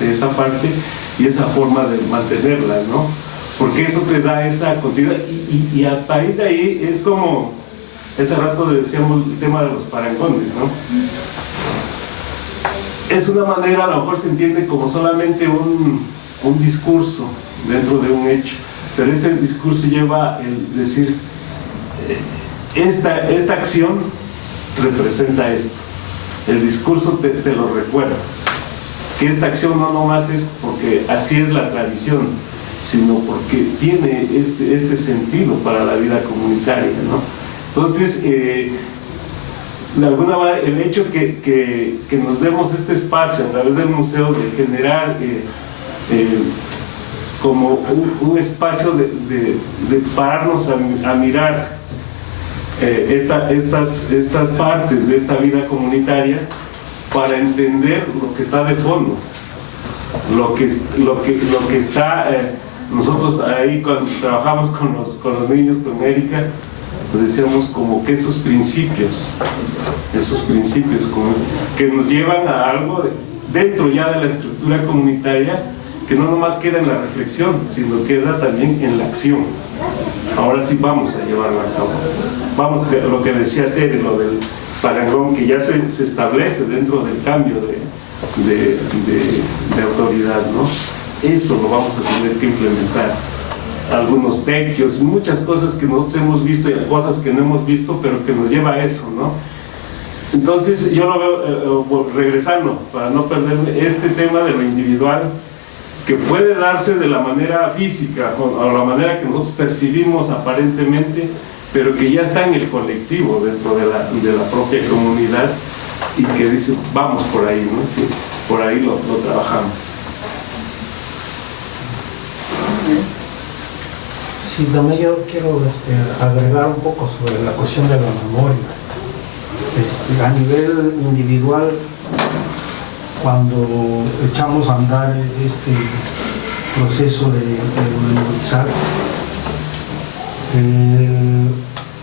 importante esa parte y esa forma de mantenerla, ¿no? Porque eso te da esa continuidad y a partir de ahí es como, hace rato decíamos el tema de los parangones, ¿no? Es una manera, a lo mejor se entiende como solamente un discurso dentro de un hecho, pero ese discurso lleva el decir, esta acción representa esto, el discurso te lo recuerda, que esta acción no nomás es porque así es la tradición, sino porque tiene este sentido para la vida comunitaria, ¿no? Entonces, de alguna manera, el hecho que nos demos este espacio a través del museo de generar como un espacio de pararnos a mirar estas partes de esta vida comunitaria para entender lo que está de fondo, lo que está. Nosotros ahí cuando trabajamos con los niños, con Erika, pues decíamos como que esos principios como que nos llevan a algo dentro ya de la estructura comunitaria, que no nomás queda en la reflexión, sino queda también en la acción. Ahora sí vamos a llevarlo a cabo. Vamos a lo que decía Tere, lo del parangón, que ya se establece dentro del cambio de autoridad, ¿no? Esto lo vamos a tener que implementar. Algunos tequios, muchas cosas que nosotros hemos visto y cosas que no hemos visto, pero que nos lleva a eso, ¿no? Entonces yo lo veo, regresando, para no perderme, este tema de lo individual, que puede darse de la manera física o la manera que nosotros percibimos aparentemente, pero que ya está en el colectivo, dentro de la propia comunidad, y que dice, vamos por ahí, ¿no? Que por ahí lo trabajamos. Sí, también yo quiero agregar un poco sobre la cuestión de la memoria. A nivel individual, cuando echamos a andar este proceso de memorizar,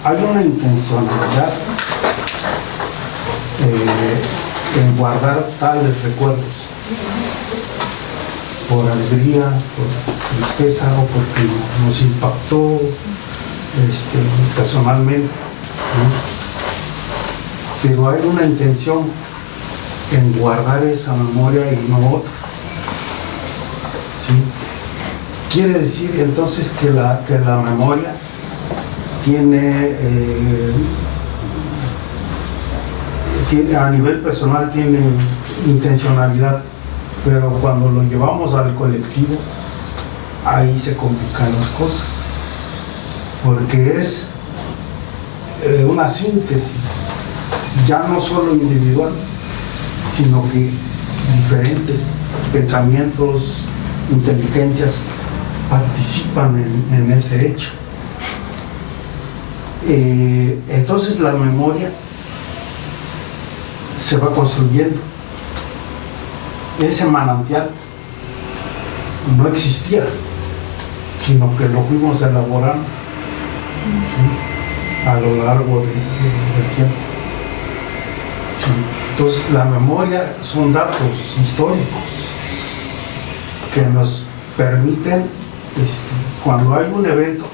hay una intencionalidad en guardar tales recuerdos, por alegría, por tristeza o porque nos impactó personalmente, ¿no? Pero hay una intención en guardar esa memoria y no otra, ¿sí? Quiere decir entonces que la memoria tiene, a nivel personal tiene intencionalidad, pero cuando lo llevamos al colectivo, ahí se complican las cosas, porque es una síntesis, ya no solo individual, sino que diferentes pensamientos, inteligencias participan en ese hecho. Entonces la memoria se va construyendo. Ese manantial no existía, sino que lo fuimos elaborando, ¿sí?, a lo largo del tiempo. Sí. Entonces la memoria son datos históricos que nos permiten, cuando hay un evento,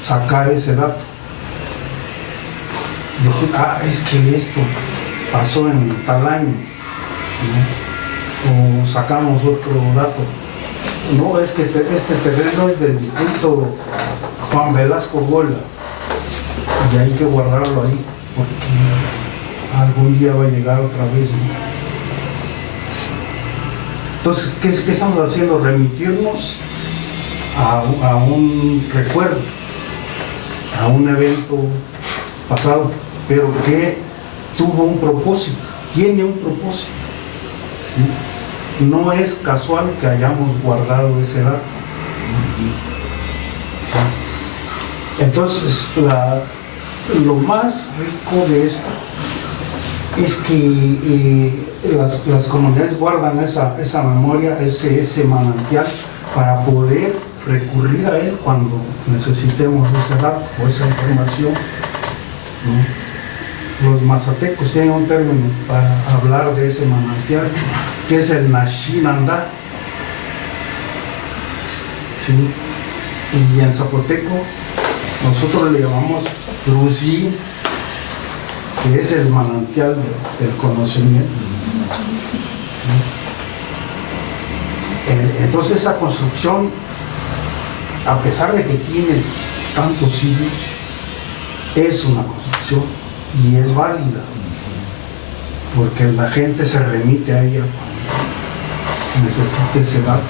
sacar ese dato, decir, es que esto pasó en tal año, ¿no? O sacamos otro dato, no, es que este terreno es del difunto Juan Velasco Gola y hay que guardarlo ahí porque algún día va a llegar otra vez, ¿no? Entonces, ¿qué estamos haciendo? Remitirnos a un recuerdo, a un evento pasado, pero que tuvo un propósito, tiene un propósito, ¿sí? No es casual que hayamos guardado ese dato, ¿sí? Entonces, lo más rico de esto es que las comunidades guardan esa memoria, ese manantial, para poder recurrir a él cuando necesitemos ese dato o esa información, ¿no? los mazatecos tienen un término para hablar de ese manantial, que es el Nashinandá. ¿Sí? Y en zapoteco nosotros le llamamos Truzí, que es el manantial del conocimiento. ¿Sí? Entonces esa construcción, a pesar de que tiene tantos siglos, es una construcción y es válida, porque la gente se remite a ella cuando necesita ese dato.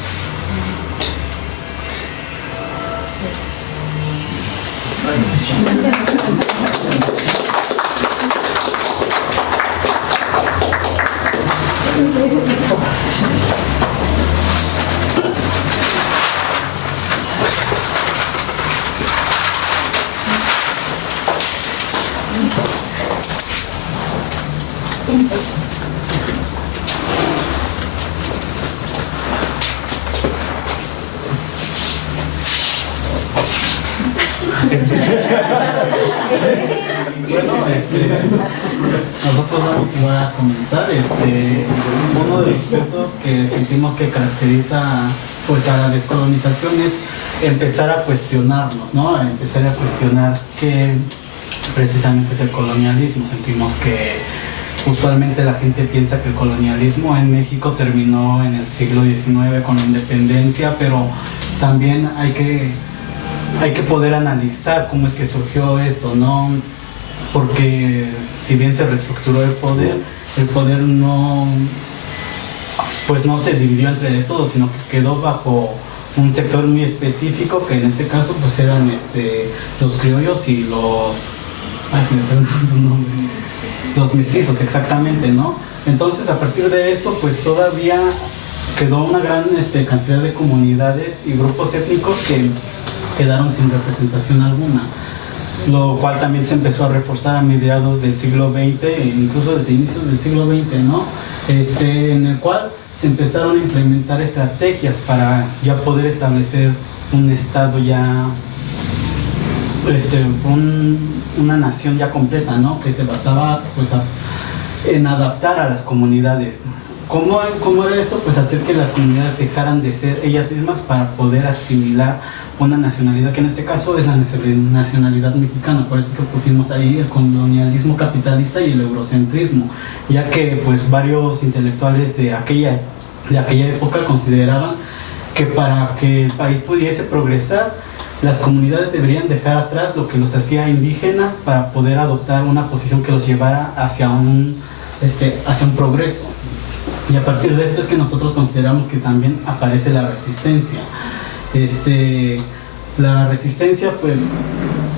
Bueno, nosotros vamos igual a comenzar. Uno de los puntos que sentimos que caracteriza pues a la descolonización es empezar a cuestionarnos, ¿no? A empezar a cuestionar qué precisamente es el colonialismo. Sentimos que usualmente la gente piensa que el colonialismo en México terminó en el siglo XIX con la independencia, pero también hay que poder analizar cómo es que surgió esto, ¿no? Porque si bien se reestructuró el poder no se dividió entre todos, sino que quedó bajo un sector muy específico, que en este caso pues eran los criollos y los los mestizos, exactamente, ¿no? Entonces, a partir de esto, pues todavía quedó una gran cantidad de comunidades y grupos étnicos que quedaron sin representación alguna, lo cual también se empezó a reforzar a mediados del siglo XX, incluso desde inicios del siglo XX, ¿no? En el cual se empezaron a implementar estrategias para ya poder establecer un estado ya, una nación ya completa, ¿no? Que se basaba pues en adaptar a las comunidades. ¿Cómo era esto? Pues hacer que las comunidades dejaran de ser ellas mismas para poder asimilar una nacionalidad, que en este caso es la nacionalidad mexicana. Por eso es que pusimos ahí el colonialismo capitalista y el eurocentrismo, ya que pues varios intelectuales de aquella época consideraban que para que el país pudiese progresar, las comunidades deberían dejar atrás lo que los hacía indígenas para poder adoptar una posición que los llevara hacia un progreso. Y a partir de esto es que nosotros consideramos que también aparece la resistencia. La resistencia, pues,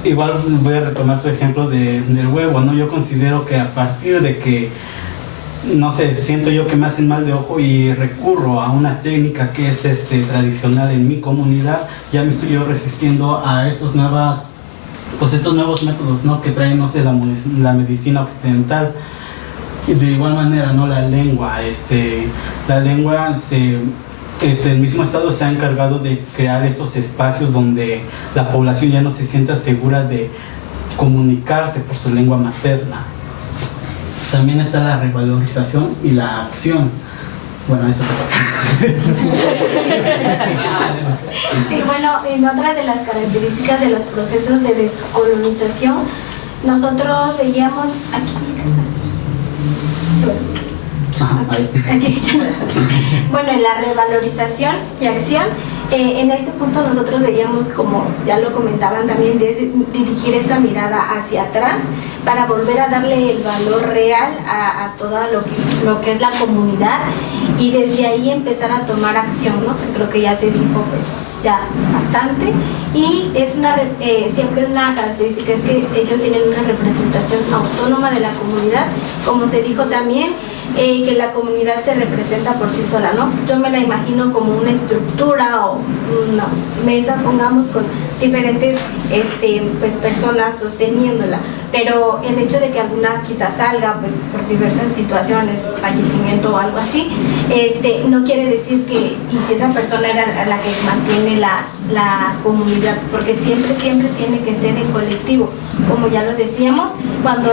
igual voy a retomar tu ejemplo del huevo, ¿no? Yo considero que a partir de que, no sé, siento yo que me hacen mal de ojo y recurro a una técnica que es tradicional en mi comunidad, ya me estoy yo resistiendo a estos nuevos métodos, ¿no? Que traen, no sé, la medicina occidental. Y de igual manera, ¿no? La lengua, el mismo Estado se ha encargado de crear estos espacios donde la población ya no se sienta segura de comunicarse por su lengua materna. También está la revalorización y la acción. Bueno, esto te toca. Sí, bueno, en otras de las características de los procesos de descolonización, nosotros veíamos bueno, en la revalorización y acción, en este punto nosotros veíamos, como ya lo comentaban también, dirigir esta mirada hacia atrás para volver a darle el valor real a todo lo que es la comunidad, y desde ahí empezar a tomar acción, ¿no? Creo que ya se dijo pues ya bastante, y es siempre una característica es que ellos tienen una representación autónoma de la comunidad, como se dijo también. que la comunidad se representa por sí sola, ¿no? Yo me la imagino como una estructura o una mesa, pongamos, con diferentes pues, personas sosteniéndola, pero el hecho de que alguna quizás salga pues, por diversas situaciones, fallecimiento o algo así, no quiere decir que, y si esa persona era la que mantiene la comunidad, porque siempre tiene que ser en colectivo, como ya lo decíamos, cuando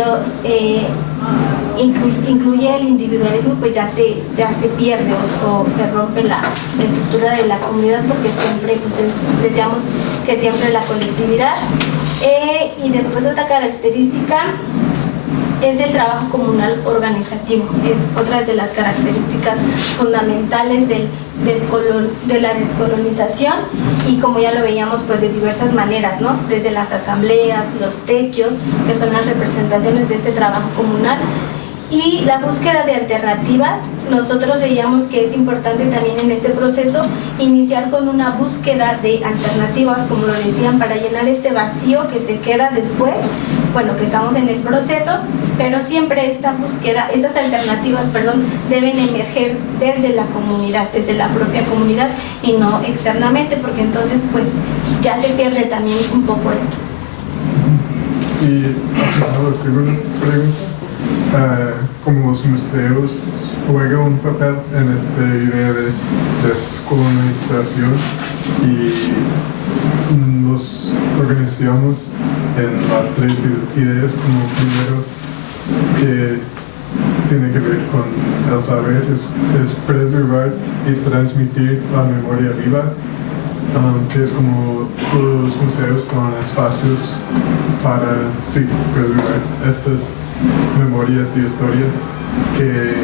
incluye el individualismo, pues ya se pierde o se rompe la estructura de la comunidad, porque siempre pues deseamos que siempre la colectividad. Y después otra característica es el trabajo comunal organizativo, es otra de las características fundamentales de la descolonización, y como ya lo veíamos pues de diversas maneras, ¿no? Desde las asambleas, los tequios, que son las representaciones de este trabajo comunal, y la búsqueda de alternativas. Nosotros veíamos que es importante también en este proceso iniciar con una búsqueda de alternativas, como lo decían, para llenar este vacío que se queda después, bueno, que estamos en el proceso, pero siempre estas alternativas, deben emerger desde la comunidad, desde la propia comunidad y no externamente, porque entonces pues ya se pierde también un poco esto. Y la segunda pregunta. Como los museos juegan un papel en esta idea de descolonización, y nos organizamos en las tres ideas, como primero que tiene que ver con el saber, es preservar y transmitir la memoria viva, que es como los museos son espacios para preservar estas memorias y historias que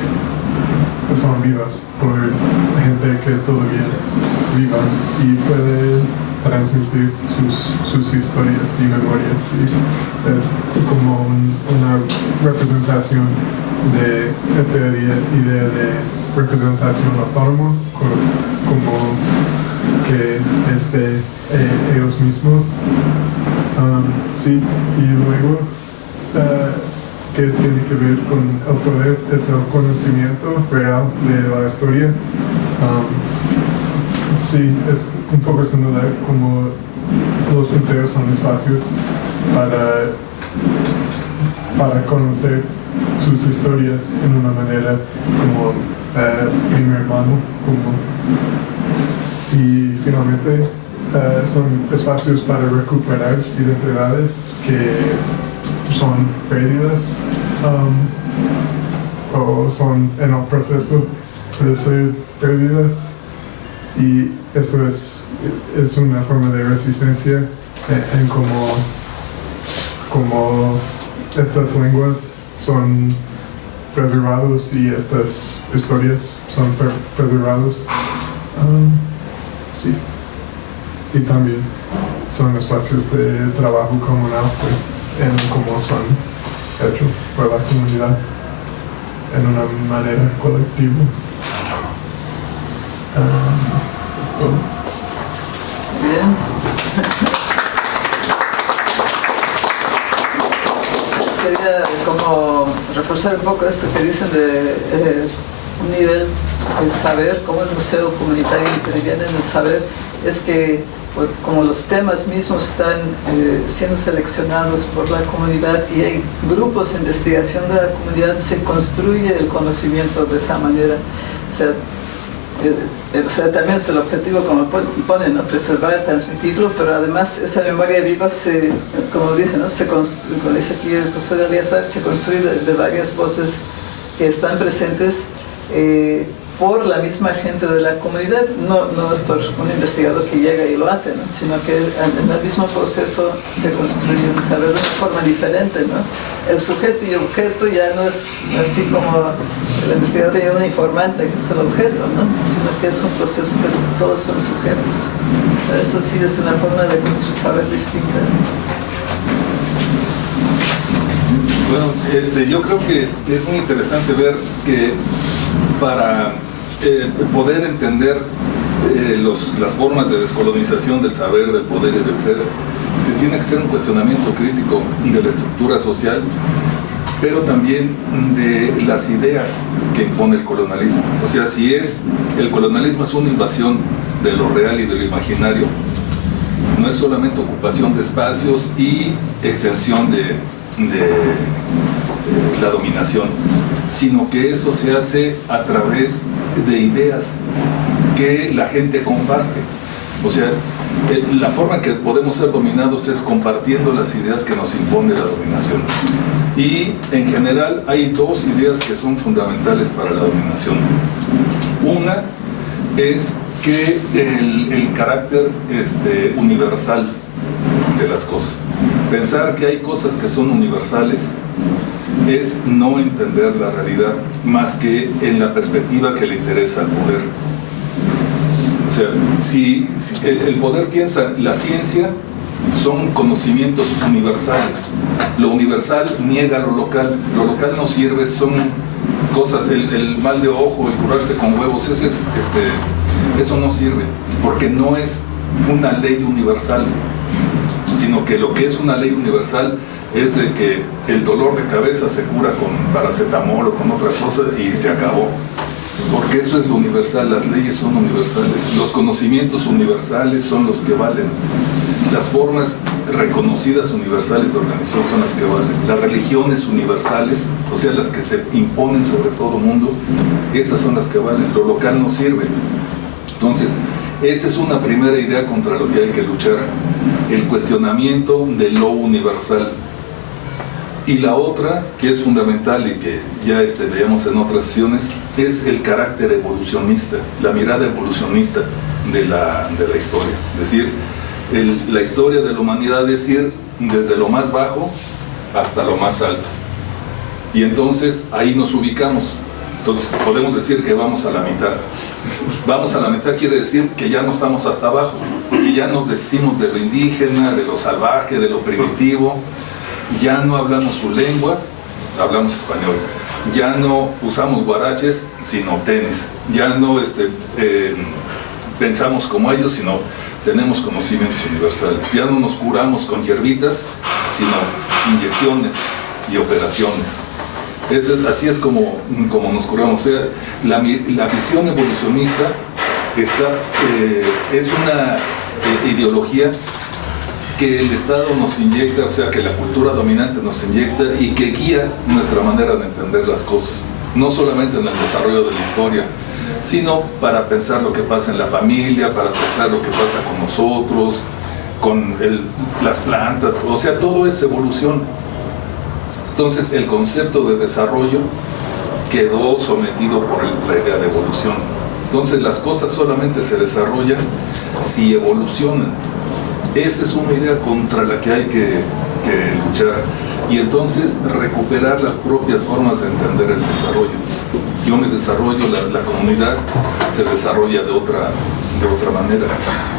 son vivas por gente que todavía viva y puede transmitir sus historias y memorias, y es como una representación de esta idea de representación autónoma, como que ellos mismos, y luego que tiene que ver con el poder, es el conocimiento real de la historia. Es un poco similar, como los museos son espacios para conocer sus historias en una manera como primer mano, y finalmente son espacios para recuperar identidades que son perdidas o son en el proceso de ser perdidas, y esto es una forma de resistencia en cómo estas lenguas son preservados y estas historias son preservados, y también son espacios de trabajo comunal en cómo son hechos por la comunidad en una manera colectiva. Es todo. Bien. Quería como reforzar un poco esto que dicen de un nivel de saber, cómo el museo comunitario interviene en el saber, es que como los temas mismos están siendo seleccionados por la comunidad y hay grupos de investigación de la comunidad, se construye el conocimiento de esa manera. O sea, también es el objetivo, como ponen, ¿no? Preservar, transmitirlo, pero además esa memoria viva como dice, ¿no? Como dice aquí el profesor Eleazar, se construye de varias voces que están presentes por la misma gente de la comunidad, no es por un investigador que llega y lo hace, ¿no? Sino que en el mismo proceso se construye un saber de una forma diferente, ¿no? El sujeto y objeto ya no es así como el investigador y un informante, que es el objeto, ¿no? Sino que es un proceso que todos son sujetos. Eso sí es una forma de construir saber distinta. Bueno, yo creo que es muy interesante ver que para poder entender las formas de descolonización del saber, del poder y del ser, se tiene que hacer un cuestionamiento crítico de la estructura social pero también de las ideas que impone el colonialismo. O sea, si el colonialismo es una invasión de lo real y de lo imaginario, no es solamente ocupación de espacios y extensión de la dominación, sino que eso se hace a través de ideas que la gente comparte. O sea, la forma en que podemos ser dominados es compartiendo las ideas que nos impone la dominación. Y en general hay dos ideas que son fundamentales para la dominación. Una es que el carácter universal de las cosas. Pensar que hay cosas que son universales es no entender la realidad más que en la perspectiva que le interesa al poder. O sea, si el poder piensa, la ciencia son conocimientos universales. Lo universal niega lo local no sirve, son cosas, el mal de ojo, el curarse con huevos, eso no sirve, porque no es una ley universal, sino que lo que es una ley universal es de que el dolor de cabeza se cura con paracetamol o con otra cosa y se acabó. Porque eso es lo universal, las leyes son universales, los conocimientos universales son los que valen, las formas reconocidas universales de organización son las que valen, las religiones universales, o sea, las que se imponen sobre todo mundo, esas son las que valen, lo local no sirve. Entonces, esa es una primera idea contra lo que hay que luchar, el cuestionamiento de lo universal. Y la otra, que es fundamental y que ya veíamos en otras sesiones, es el carácter evolucionista, la mirada evolucionista de la historia. Es decir, la historia de la humanidad es ir desde lo más bajo hasta lo más alto. Y entonces ahí nos ubicamos. Entonces podemos decir que vamos a la mitad. Vamos a la mitad quiere decir que ya no estamos hasta abajo, que ya nos deshicimos de lo indígena, de lo salvaje, de lo primitivo. Ya no hablamos su lengua, hablamos español. Ya no usamos guaraches, sino tenis. Ya no pensamos como ellos, sino tenemos conocimientos universales. Ya no nos curamos con hierbitas, sino inyecciones y operaciones. Así es como nos curamos. O sea, la visión evolucionista es una ideología que el Estado nos inyecta, o sea, que la cultura dominante nos inyecta y que guía nuestra manera de entender las cosas, no solamente en el desarrollo de la historia, sino para pensar lo que pasa en la familia, para pensar lo que pasa con nosotros, con las plantas, o sea, todo es evolución. Entonces, el concepto de desarrollo quedó sometido por la idea de evolución. Entonces, las cosas solamente se desarrollan si evolucionan. Esa es una idea contra la que hay que luchar y entonces recuperar las propias formas de entender el desarrollo. Yo me desarrollo, la comunidad se desarrolla de otra manera,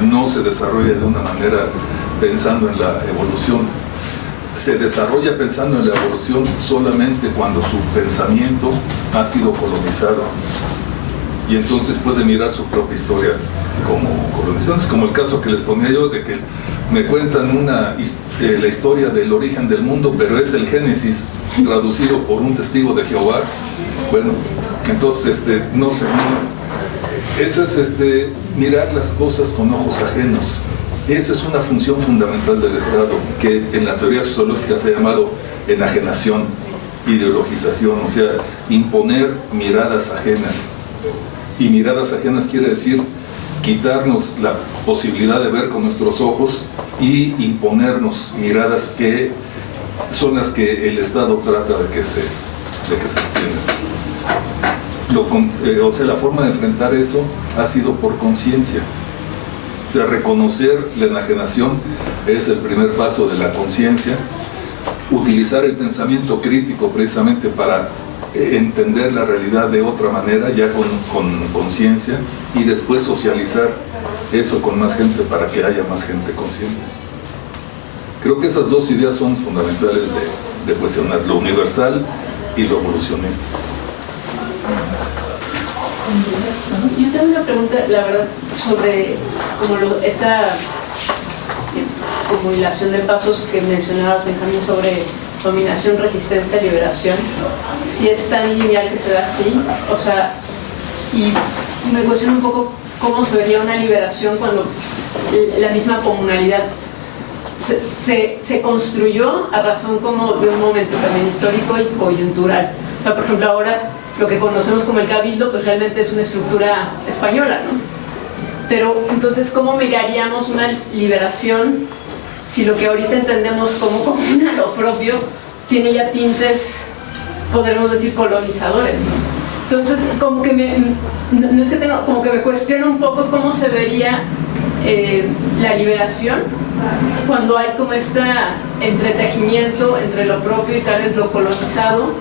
no se desarrolla de una manera pensando en la evolución. Se desarrolla pensando en la evolución solamente cuando su pensamiento ha sido colonizado y entonces puede mirar su propia historia como colonización. Es como el caso que les ponía yo de que me cuentan la historia del origen del mundo, pero es el Génesis traducido por un testigo de Jehová. Bueno, entonces no sé, eso es mirar las cosas con ojos ajenos. Esa es una función fundamental del Estado, que en la teoría sociológica se ha llamado enajenación, ideologización, o sea, imponer miradas ajenas. Y miradas ajenas quiere decir quitarnos la posibilidad de ver con nuestros ojos y imponernos miradas que son las que el Estado trata de que se extiendan. O sea, la forma de enfrentar eso ha sido por conciencia. O sea, reconocer la enajenación es el primer paso de la conciencia. Utilizar el pensamiento crítico precisamente para entender la realidad de otra manera, ya con conciencia, y después socializar eso con más gente para que haya más gente consciente. Creo que esas dos ideas son fundamentales de cuestionar lo universal y lo evolucionista. Yo tengo una pregunta, la verdad, sobre esta como hilación de pasos que mencionabas, Benjamín, sobre dominación, resistencia, liberación, si es tan lineal que se da así, o sea, y me cuestiona un poco cómo se vería una liberación cuando la misma comunalidad se construyó a razón como de un momento también histórico y coyuntural. O sea, por ejemplo, ahora lo que conocemos como el cabildo, pues realmente es una estructura española, ¿no? Pero entonces, ¿cómo miraríamos una liberación si lo que ahorita entendemos como comunal o propio tiene ya tintes, podremos decir, colonizadores, ¿no? Entonces, como que no es que tenga, como que me cuestiono un poco cómo se vería la liberación cuando hay como este entretejimiento entre lo propio y tal vez lo colonizado,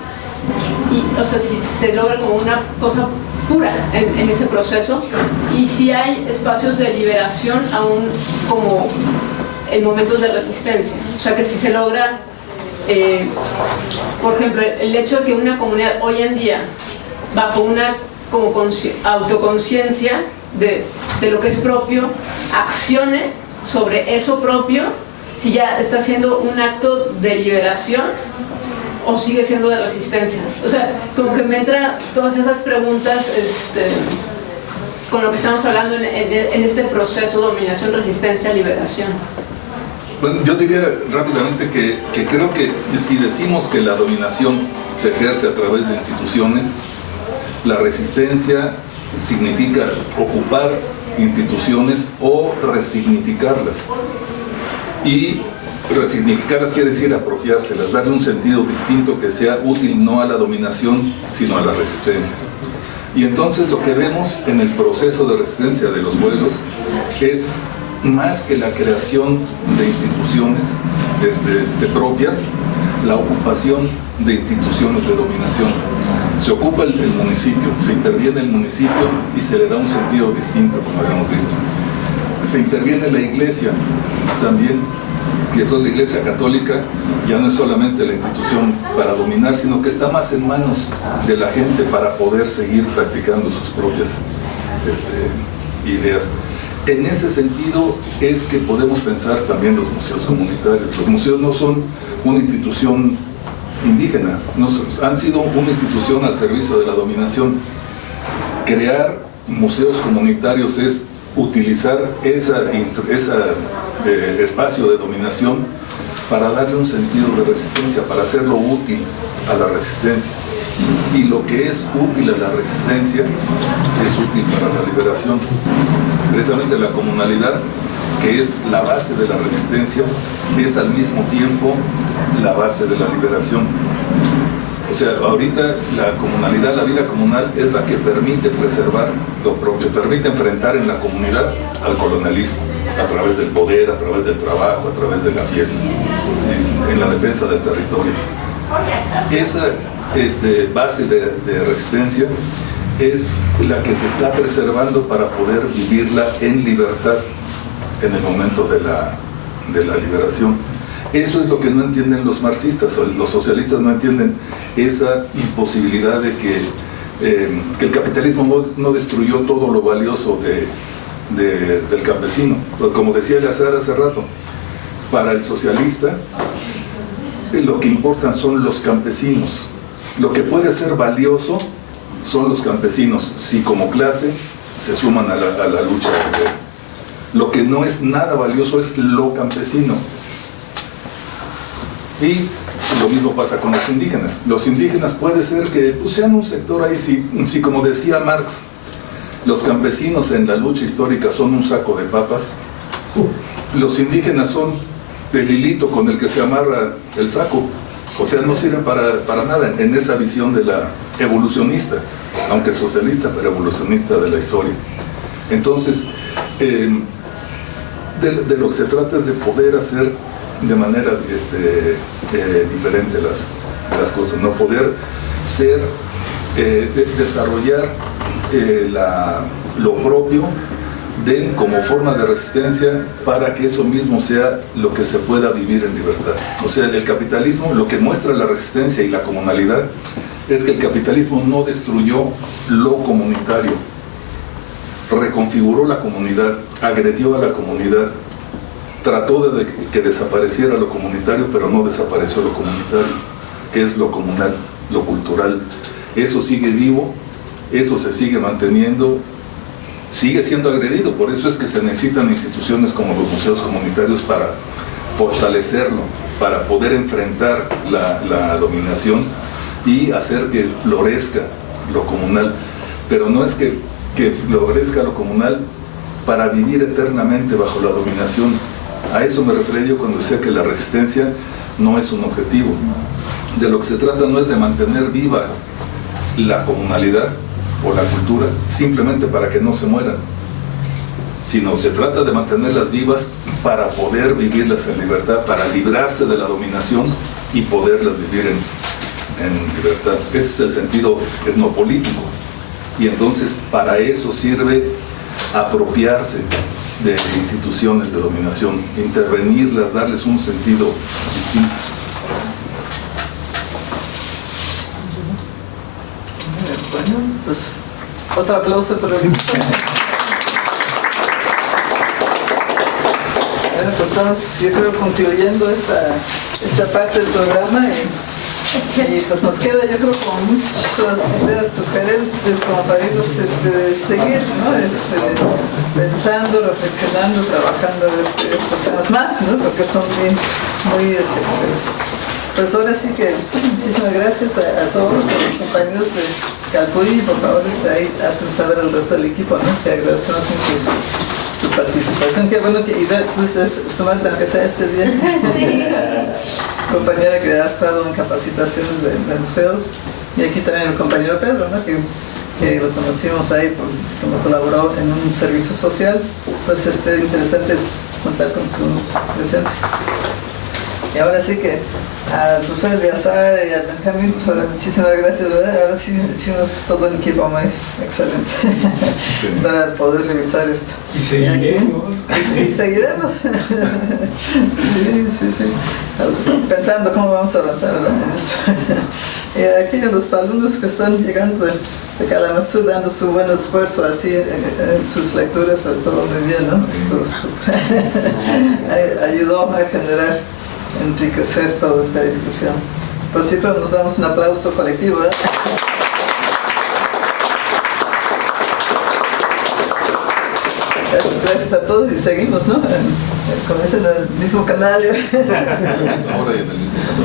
y, o sea, si se logra como una cosa pura en ese proceso, y si hay espacios de liberación aún como en momentos de resistencia, o sea, que si se logra, por ejemplo, el hecho de que una comunidad hoy en día, bajo una como autoconciencia de lo que es propio, accione sobre eso propio, si ya está haciendo un acto de liberación o sigue siendo de resistencia. O sea, como que me entran todas esas preguntas con lo que estamos hablando en este proceso: dominación, resistencia, liberación. Bueno, yo diría rápidamente que creo que si decimos que la dominación se ejerce a través de instituciones, la resistencia significa ocupar instituciones o resignificarlas. Y resignificarlas quiere decir apropiárselas, darle un sentido distinto que sea útil no a la dominación, sino a la resistencia. Y entonces lo que vemos en el proceso de resistencia de los pueblos es más que la creación de instituciones de propias, la ocupación de instituciones de dominación. Se ocupa el municipio, se interviene el municipio y se le da un sentido distinto, como habíamos visto. Se interviene la iglesia también, y entonces la iglesia católica ya no es solamente la institución para dominar, sino que está más en manos de la gente para poder seguir practicando sus propias ideas. En ese sentido es que podemos pensar también los museos comunitarios. Los museos no son una institución indígena, han sido una institución al servicio de la dominación. Crear museos comunitarios es utilizar ese espacio de dominación para darle un sentido de resistencia, para hacerlo útil a la resistencia. Y lo que es útil a la resistencia es útil para la liberación. Precisamente la comunalidad, que es la base de la resistencia, es al mismo tiempo la base de la liberación. O sea, ahorita la comunalidad, la vida comunal, es la que permite preservar lo propio, permite enfrentar en la comunidad al colonialismo, a través del poder, a través del trabajo, a través de la fiesta, en la defensa del territorio. Esa base de resistencia es la que se está preservando para poder vivirla en libertad en el momento de la liberación. Eso es lo que no entienden los marxistas, o los socialistas no entienden esa imposibilidad de que el capitalismo no destruyó todo lo valioso del campesino. Como decía Eleazar hace rato, para el socialista lo que importan son los campesinos. Lo que puede ser valioso son los campesinos, si como clase se suman a la lucha. Lo que no es nada valioso es lo campesino. Y lo mismo pasa con los indígenas. Los indígenas puede ser que sean un sector ahí, si como decía Marx, los campesinos en la lucha histórica son un saco de papas, los indígenas son el hilito con el que se amarra el saco. O sea, no sirven para nada en esa visión de la evolucionista, aunque socialista, pero evolucionista de la historia. Entonces, de lo que se trata es de poder hacer de manera diferente las cosas, no poder ser, desarrollar lo propio como forma de resistencia para que eso mismo sea lo que se pueda vivir en libertad. O sea, el capitalismo, lo que muestra la resistencia y la comunalidad es que el capitalismo no destruyó lo comunitario, reconfiguró la comunidad, agredió a la comunidad, trató de que desapareciera lo comunitario, pero no desapareció lo comunitario, que es lo comunal, lo cultural. Eso sigue vivo, eso se sigue manteniendo, sigue siendo agredido. Por eso es que se necesitan instituciones como los museos comunitarios para fortalecerlo, para poder enfrentar la dominación y hacer que florezca lo comunal. Pero no es que florezca lo comunal para vivir eternamente bajo la dominación. A eso me refería yo cuando decía que la resistencia no es un objetivo. De lo que se trata no es de mantener viva la comunalidad o la cultura simplemente para que no se mueran, sino se trata de mantenerlas vivas para poder vivirlas en libertad, para librarse de la dominación y poderlas vivir en libertad. Ese es el sentido etnopolítico. Y entonces para eso sirve apropiarse de instituciones de dominación, intervenirlas, darles un sentido distinto. Bueno, pues otro aplauso para el equipo. Bueno, pues estamos, yo creo, concluyendo esta parte del programa y pues nos queda, yo creo, con muchas ideas sugerentes como para irnos seguir, ¿no? Pensando, reflexionando, trabajando estos temas más, ¿no? Porque son muy extensos. Pues ahora sí que muchísimas gracias a todos, a los compañeros de Calpulli. Por favor, ahí hacen saber al resto del equipo, ¿no? Que agradecemos mucho su participación. Qué bueno que ustedes sumarte aunque sea este día. Sí. Compañera que ha estado en capacitaciones de museos. Y aquí también el compañero Pedro, ¿no? Que lo conocimos ahí como colaboró en un servicio social. Pues interesante contar con su presencia. Y ahora sí que al profesor Eleazar y a Benjamín, pues ahora muchísimas gracias, ¿verdad? Ahora sí hicimos todo un equipo muy excelente sí. Para poder revisar esto. Y seguiremos. Y seguiremos. Sí. Pensando cómo vamos a avanzar, ¿verdad? En esto. Y aquí los alumnos que están llegando de Kalamazoo dando su buen esfuerzo así en sus lecturas, todo muy bien, ¿no? Esto ayudó a generar, enriquecer toda esta discusión. Pues siempre nos damos un aplauso colectivo, ¿verdad? Gracias a todos y seguimos, ¿no? Como dicen, en el mismo canal. Ahora y en el mismo canal.